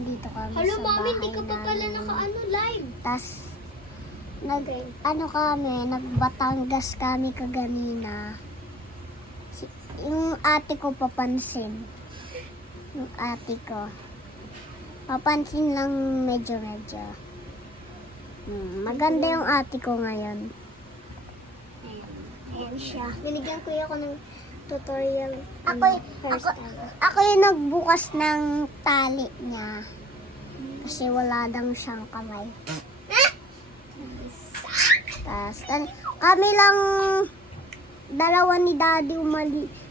andito kami Hello, sa Mami, bahay di ka pa pala namin. live. Tas, nagbatangas kami kaganina. Yung ate ko papansin. Yung ate ko. Papansin lang medyo. Maganda yung ate ko ngayon. Ayan siya. Binigyan ko ako ng tutorial. Ako yung nagbukas ng tali niya. Kasi wala daw siyang kamay. Tas, kami lang dalawa ni Daddy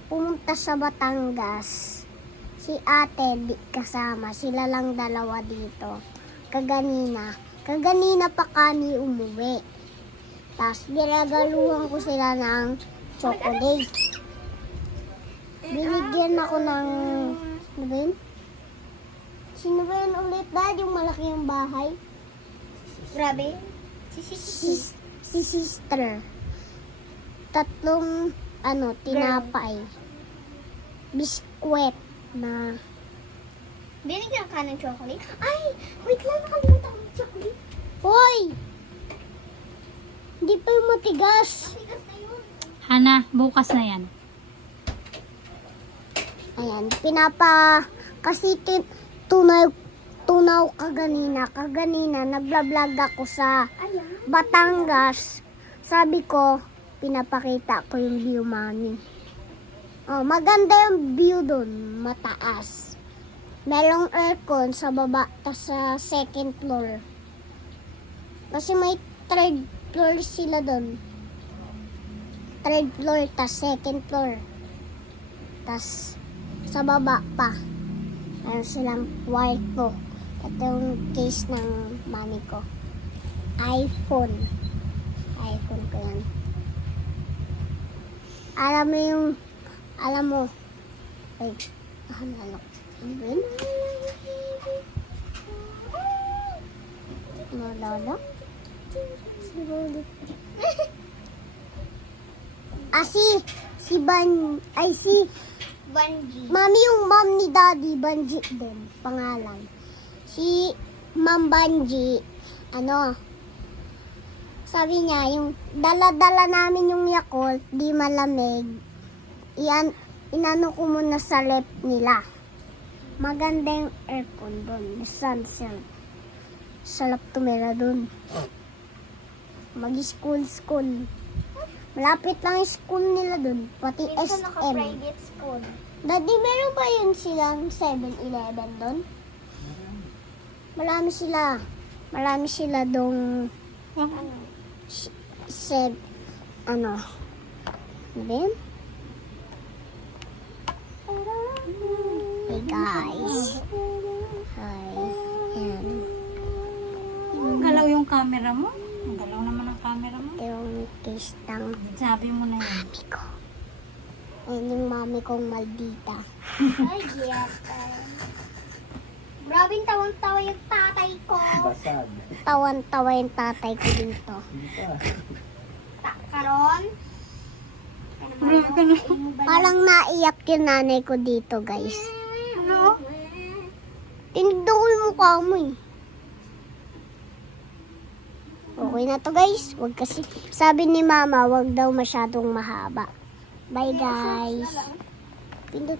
pumunta sa Batangas. Si ate di kasama. Sila lang dalawa dito. Kaganina pa kami umuwi. Tas, ginagaluhan ko sila ng chocolate. Binigyan ako ng... Ano ba yun? Sino ba yun ulit, Dad? Yung malaki yung bahay? Grabe. Si sister. Tatlong, tinapay. Biskwit na... Binigyan ka ng chocolate? Ay, wait lang, nakalimutan ko ng chocolate. Hoy! Hindi pa yung matigas. Matigas na yun. Hana, bukas na yan. Ayan, kasi tunaw kaganina, nagblog ako sa Ayan. Batangas. Sabi ko, pinapakita ko yung view, Mami. Oh, maganda yung view dun, mataas. Merong aircon sa baba, tas sa second floor. Kasi may third floor sila dun. Third floor, tas second floor. Tas sa baba pa. Meron silang kwarto. Ito yung case ng mami ko. iPhone ko yan. Alam mo, ay, halok. Ano ba yun? Lolo? Si Banji. Mami, yung mom ni Daddy, Banji din, pangalan. Si Ma'am Banji, sabi niya, yung dala-dala namin yung Yakult, di malamig, inano ko muna sa rep nila. Maganda yung aircon doon, sun cell. Sarap tumira doon. Mag-school. Malapit lang yung school nila doon, pati Minsan SM. naka-private school. Daddy, meron ba yun silang 7-Eleven doon? Marami sila dong Ano? ano ba yun? Hey guys. Hi. Ayan. Galaw yung camera mo. Ang galaw naman ang camera mo. Ito yung case ng Sabi mo na yan. mami ko. Ayan yung mami kong maldita. Ay, yata. Grabing tawang-tawa yung tatay ko. Basag. Tawan-tawa yung tatay ko dito. Karon? Grabe ka na. Parang naiyak yung nanay ko dito, guys. Ano? Tinignan ko yung mukha mo eh. Okay na to, guys. Wag kasi, sabi ni mama, wag daw masyadong mahaba. Bye, guys. Pindot